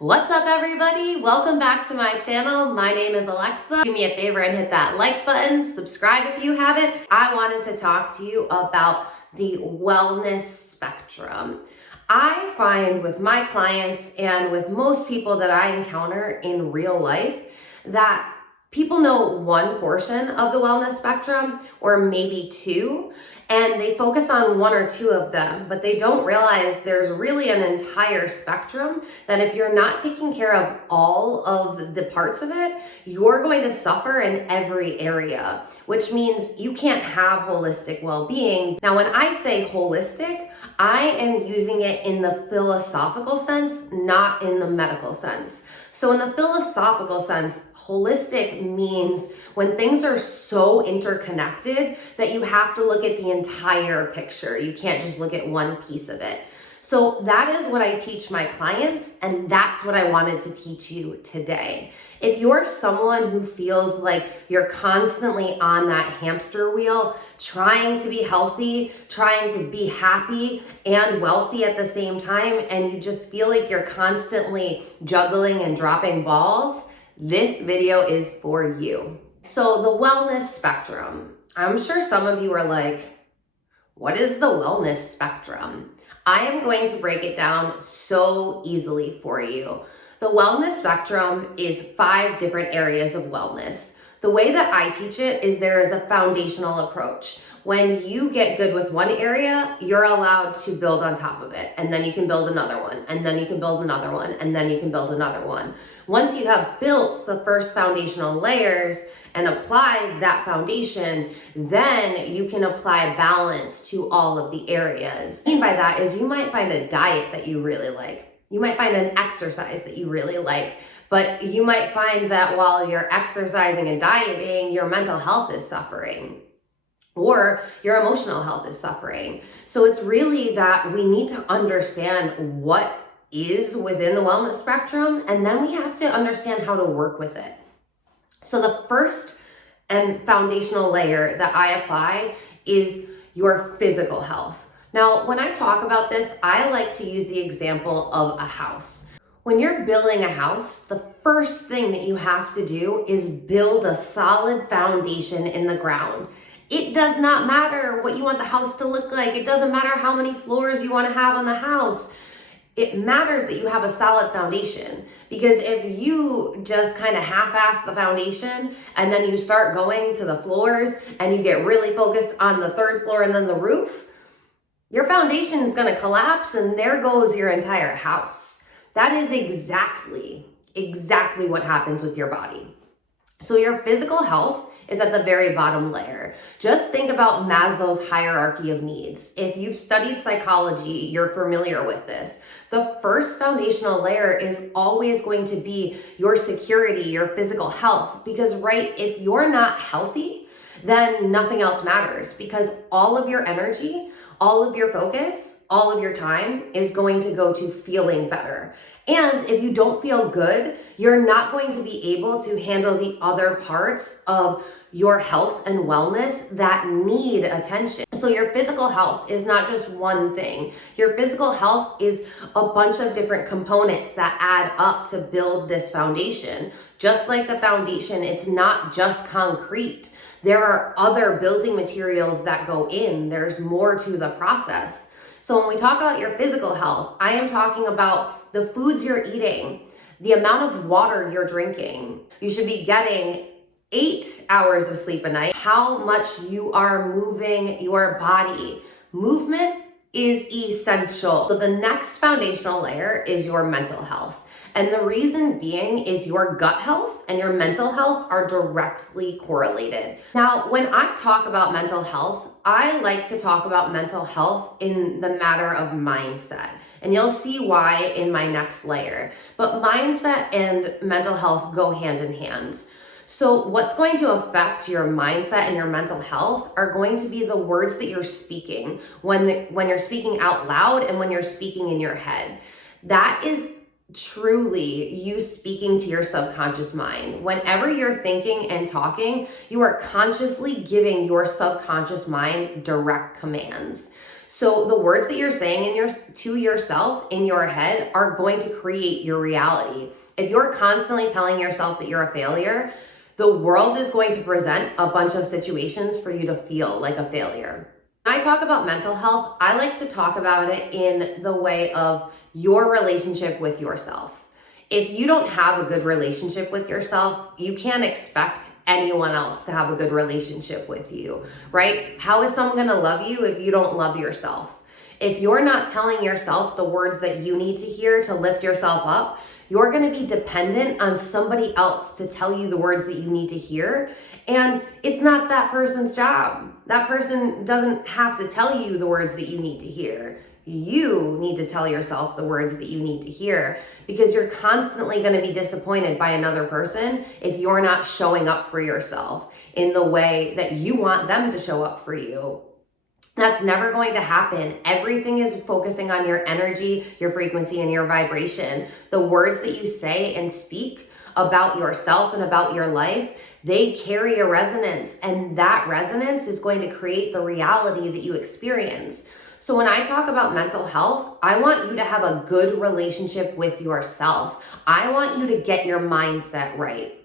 What's up, everybody? Welcome back to my channel. My name is Alexa. Do me a favor and hit that like button. Subscribe if you haven't. I wanted to talk to you about the wellness spectrum. I find with my clients and with most people that I encounter in real life that people know one portion of the wellness spectrum or maybe two, and they focus on one or two of them, but they don't realize there's really an entire spectrum that if you're not taking care of all of the parts of it, you're going to suffer in every area, which means you can't have holistic well-being. Now, when I say holistic, I am using it in the philosophical sense, not in the medical sense. So in the philosophical sense, holistic means when things are so interconnected that you have to look at the entire picture. You can't just look at one piece of it. So that is what I teach my clients, and that's what I wanted to teach you today. If you're someone who feels like you're constantly on that hamster wheel, trying to be healthy, trying to be happy and wealthy at the same time, and you just feel like you're constantly juggling and dropping balls, this video is for you. So the wellness spectrum. I'm sure some of you are like, what is the wellness spectrum? I am going to break it down so easily for you. The wellness spectrum is 5 different areas of wellness. The way that I teach it is there is a foundational approach. When you get good with one area, you're allowed to build on top of it. And then you can build another one. And then you can build another one. And then you can build another one. Once you have built the first foundational layers and applied that foundation, then you can apply balance to all of the areas. What I mean by that is you might find a diet that you really like. You might find an exercise that you really like. But you might find that while you're exercising and dieting, your mental health is suffering, or your emotional health is suffering. So it's really that we need to understand what is within the wellness spectrum, and then we have to understand how to work with it. So the first and foundational layer that I apply is your physical health. Now, when I talk about this, I like to use the example of a house. When you're building a house, the first thing that you have to do is build a solid foundation in the ground. It does not matter what you want the house to look like. It doesn't matter how many floors you want to have on the house. It matters that you have a solid foundation, because if you just kind of half-ass the foundation and then you start going to the floors and you get really focused on the 3rd floor and then the roof, your foundation is going to collapse and there goes your entire house. That is exactly what happens with your body. So your physical health is at the very bottom layer. Just think about Maslow's hierarchy of needs. If you've studied psychology, you're familiar with this. The first foundational layer is always going to be your security, your physical health, because if you're not healthy, then nothing else matters, because all of your energy, all of your focus, all of your time is going to go to feeling better. And if you don't feel good, you're not going to be able to handle the other parts of your health and wellness that need attention. So your physical health is not just one thing. Your physical health is a bunch of different components that add up to build this foundation. Just like the foundation, it's not just concrete. There are other building materials that go in. There's more to the process. So when we talk about your physical health, I am talking about the foods you're eating, the amount of water you're drinking. You should be getting 8 hours of sleep a night, how much you are moving your body. Movement is essential. So the next foundational layer is your mental health. And the reason being is your gut health and your mental health are directly correlated. Now, when I talk about mental health, I like to talk about mental health in the matter of mindset. And you'll see why in my next layer. But mindset and mental health go hand in hand. So what's going to affect your mindset and your mental health are going to be the words that you're speaking when you're speaking out loud and when you're speaking in your head. That is truly you speaking to your subconscious mind. Whenever you're thinking and talking, you are consciously giving your subconscious mind direct commands. So the words that you're saying to yourself in your head are going to create your reality. If you're constantly telling yourself that you're a failure, the world is going to present a bunch of situations for you to feel like a failure. When I talk about mental health, I like to talk about it in the way of your relationship with yourself. If you don't have a good relationship with yourself, you can't expect anyone else to have a good relationship with you, right? How is someone going to love you if you don't love yourself? If you're not telling yourself the words that you need to hear to lift yourself up, you're going to be dependent on somebody else to tell you the words that you need to hear. And it's not that person's job. That person doesn't have to tell you the words that you need to hear. You need to tell yourself the words that you need to hear, because you're constantly going to be disappointed by another person if you're not showing up for yourself in the way that you want them to show up for you. That's never going to happen. Everything is focusing on your energy, your frequency, and your vibration. The words that you say and speak about yourself and about your life, they carry a resonance, and that resonance is going to create the reality that you experience. So when I talk about mental health, I want you to have a good relationship with yourself. I want you to get your mindset right.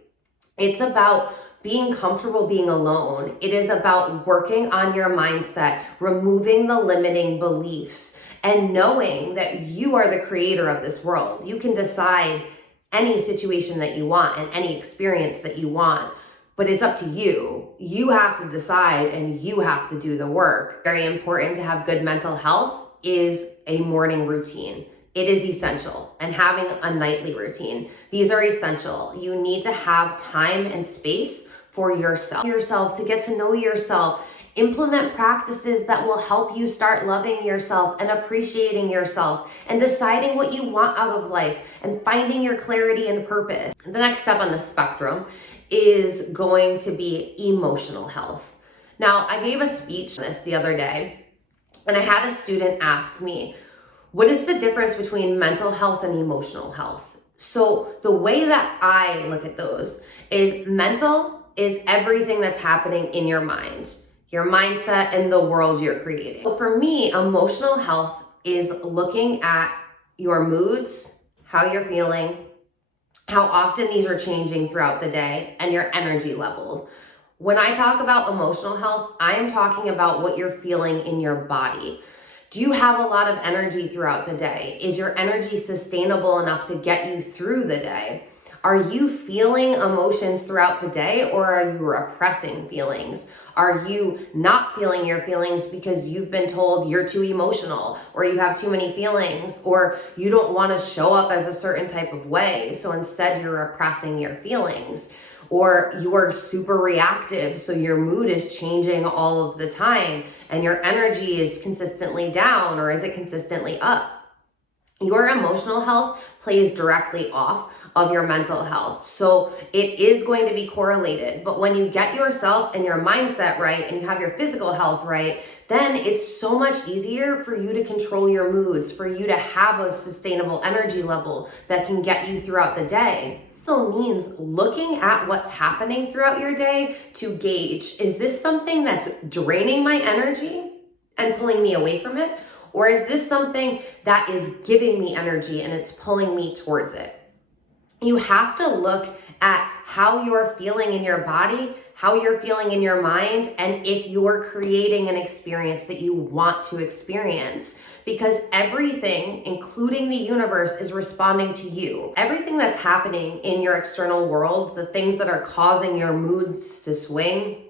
It's about being comfortable being alone. It is about working on your mindset, removing the limiting beliefs, and knowing that you are the creator of this world. You can decide any situation that you want and any experience that you want, but it's up to you. You have to decide and you have to do the work. Very important to have good mental health is a morning routine. It is essential, and having a nightly routine. These are essential. You need to have time and space for yourself to get to know yourself. Implement practices that will help you start loving yourself and appreciating yourself and deciding what you want out of life and finding your clarity and purpose. The next step on the spectrum is going to be emotional health. Now, I gave a speech on this the other day, and I had a student ask me, what is the difference between mental health and emotional health? So the way that I look at those is mental is everything that's happening in your mind, your mindset, and the world you're creating. So for me, emotional health is looking at your moods, how you're feeling, how often these are changing throughout the day, and your energy level. When I talk about emotional health, I am talking about what you're feeling in your body. Do you have a lot of energy throughout the day? Is your energy sustainable enough to get you through the day? Are you feeling emotions throughout the day, or are you repressing feelings? Are you not feeling your feelings because you've been told you're too emotional, or you have too many feelings, or you don't want to show up as a certain type of way, so instead you're repressing your feelings? Or you're super reactive, so your mood is changing all of the time and your energy is consistently down, or is it consistently up? Your emotional health plays directly off of your mental health. So it is going to be correlated. But when you get yourself and your mindset right and you have your physical health right, then it's so much easier for you to control your moods, for you to have a sustainable energy level that can get you throughout the day. Also means looking at what's happening throughout your day to gauge, is this something that's draining my energy and pulling me away from it? Or is this something that is giving me energy and it's pulling me towards it? You have to look at how you're feeling in your body, how you're feeling in your mind, and if you're creating an experience that you want to experience. Because everything, including the universe, is responding to you. Everything that's happening in your external world, the things that are causing your moods to swing,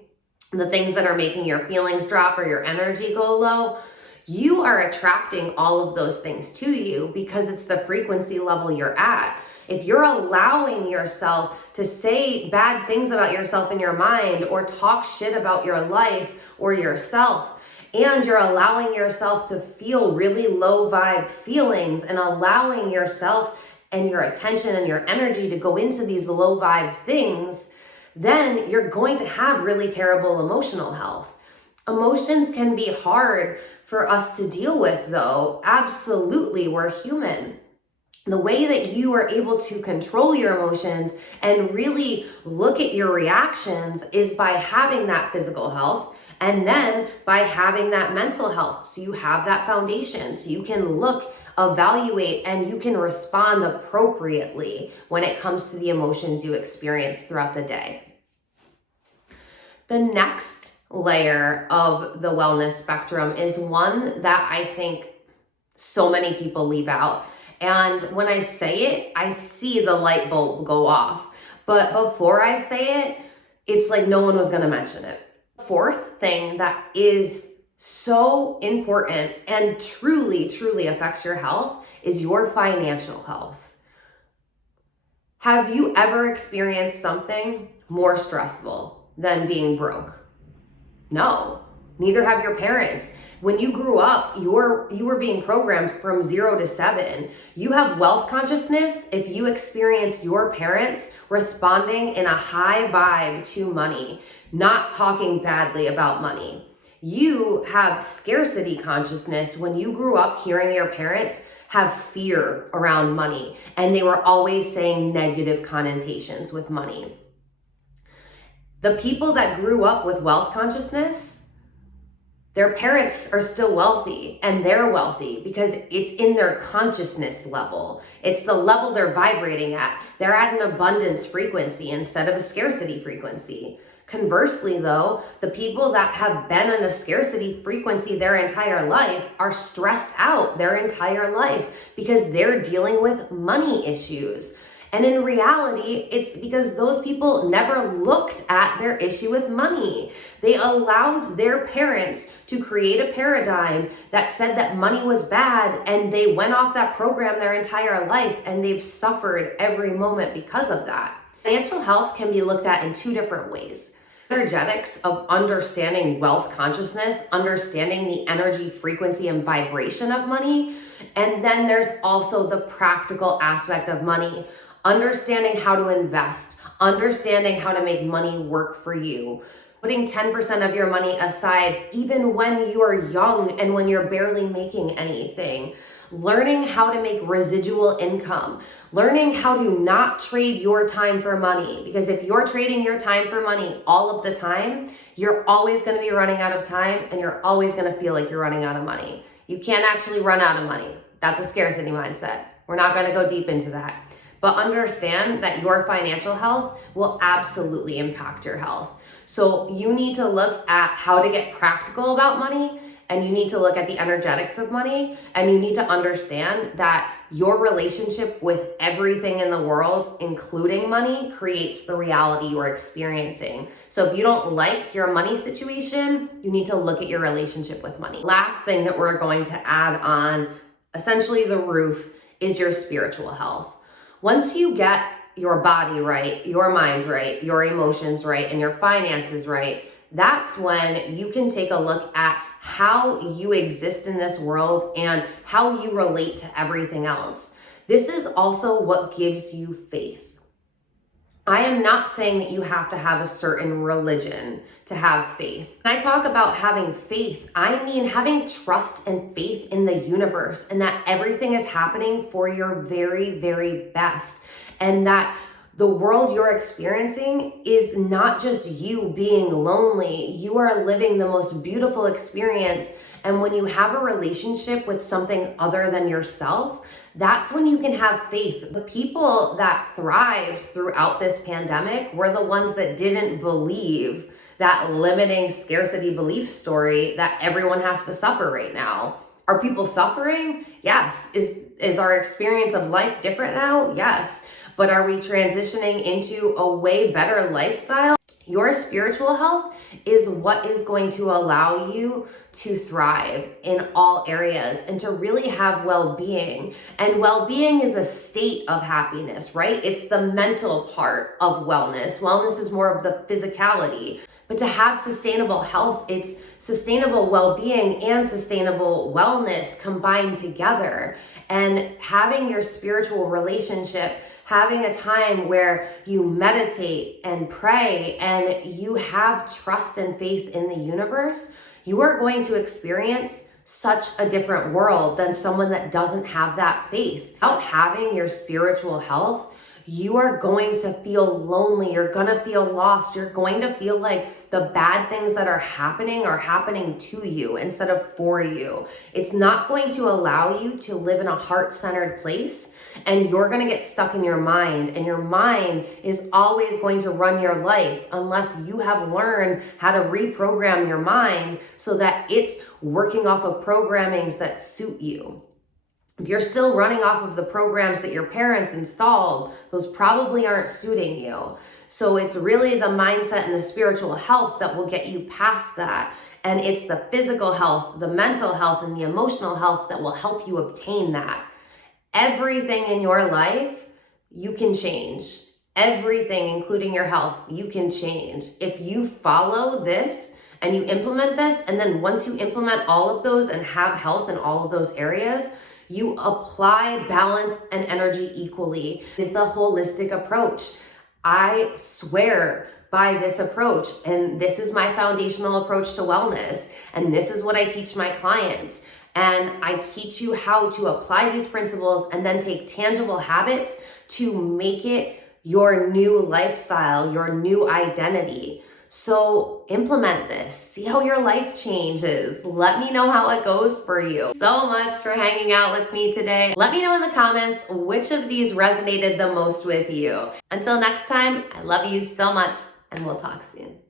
the things that are making your feelings drop or your energy go low, you are attracting all of those things to you because it's the frequency level you're at. If you're allowing yourself to say bad things about yourself in your mind, or talk shit about your life or yourself, and you're allowing yourself to feel really low vibe feelings and allowing yourself and your attention and your energy to go into these low vibe things, then you're going to have really terrible emotional health. Emotions can be hard for us to deal with, though. Absolutely, we're human. The way that you are able to control your emotions and really look at your reactions is by having that physical health And then by having that mental health, so you have that foundation, so you can look, evaluate, and you can respond appropriately when it comes to the emotions you experience throughout the day. The next layer of the wellness spectrum is one that I think so many people leave out. And when I say it, I see the light bulb go off. But before I say it, it's like no one was going to mention it. Fourth thing that is so important and truly, truly affects your health is your financial health. Have you ever experienced something more stressful than being broke? No, neither have your parents. When you grew up, you were being programmed from 0 to 7. You have wealth consciousness if you experienced your parents responding in a high vibe to money, not talking badly about money. You have scarcity consciousness when you grew up hearing your parents have fear around money, and they were always saying negative connotations with money. The people that grew up with wealth consciousness, their parents are still wealthy, and they're wealthy because it's in their consciousness level. It's the level they're vibrating at. They're at an abundance frequency instead of a scarcity frequency. Conversely, though, the people that have been in a scarcity frequency their entire life are stressed out their entire life because they're dealing with money issues. And in reality, it's because those people never looked at their issue with money. They allowed their parents to create a paradigm that said that money was bad, and they went off that program their entire life, and they've suffered every moment because of that. Financial health can be looked at in two different ways. Energetics of understanding wealth consciousness, understanding the energy, frequency, and vibration of money. And then there's also the practical aspect of money. Understanding how to invest, understanding how to make money work for you, putting 10% of your money aside even when you are young and when you're barely making anything, learning how to make residual income, learning how to not trade your time for money. Because if you're trading your time for money all of the time, you're always going to be running out of time, and you're always going to feel like you're running out of money. You can't actually run out of money. That's a scarcity mindset. We're not going to go deep into that. But understand that your financial health will absolutely impact your health. So you need to look at how to get practical about money, and you need to look at the energetics of money, and you need to understand that your relationship with everything in the world, including money, creates the reality you're experiencing. So if you don't like your money situation, you need to look at your relationship with money. Last thing that we're going to add on, essentially the roof, is your spiritual health. Once you get your body right, your mind right, your emotions right, and your finances right, that's when you can take a look at how you exist in this world and how you relate to everything else. This is also what gives you faith. I am not saying that you have to have a certain religion to have faith. When I talk about having faith, I mean having trust and faith in the universe, and that everything is happening for your very, very best. And that the world you're experiencing is not just you being lonely. You are living the most beautiful experience. And when you have a relationship with something other than yourself, that's when you can have faith. The people that thrived throughout this pandemic were the ones that didn't believe that limiting scarcity belief story that everyone has to suffer right now. Are people suffering? Yes. Is our experience of life different now? Yes. But are we transitioning into a way better lifestyle? Your spiritual health is what is going to allow you to thrive in all areas and to really have well-being. And well-being is a state of happiness, right? It's the mental part of wellness. Wellness is more of the physicality. But to have sustainable health, it's sustainable well-being and sustainable wellness combined together. And having your spiritual relationship, having a time where you meditate and pray and you have trust and faith in the universe, you are going to experience such a different world than someone that doesn't have that faith. Without having your spiritual health, you are going to feel lonely. You're going to feel lost. You're going to feel like the bad things that are happening to you instead of for you. It's not going to allow you to live in a heart-centered place, and you're going to get stuck in your mind, and your mind is always going to run your life unless you have learned how to reprogram your mind so that it's working off of programmings that suit you. If you're still running off of the programs that your parents installed, those probably aren't suiting you. So it's really the mindset and the spiritual health that will get you past that. And it's the physical health, the mental health, and the emotional health that will help you obtain that. Everything in your life, you can change. Everything, including your health, you can change. If you follow this and you implement this, and then once you implement all of those and have health in all of those areas, you apply balance and energy equally. Is the holistic approach. I swear by this approach, and this is my foundational approach to wellness, and this is what I teach my clients. And I teach you how to apply these principles and then take tangible habits to make it your new lifestyle, your new identity. So implement this. See how your life changes. Let me know how it goes for you. So much for hanging out with me today. Let me know in the comments which of these resonated the most with you. Until next time, I love you so much, and we'll talk soon.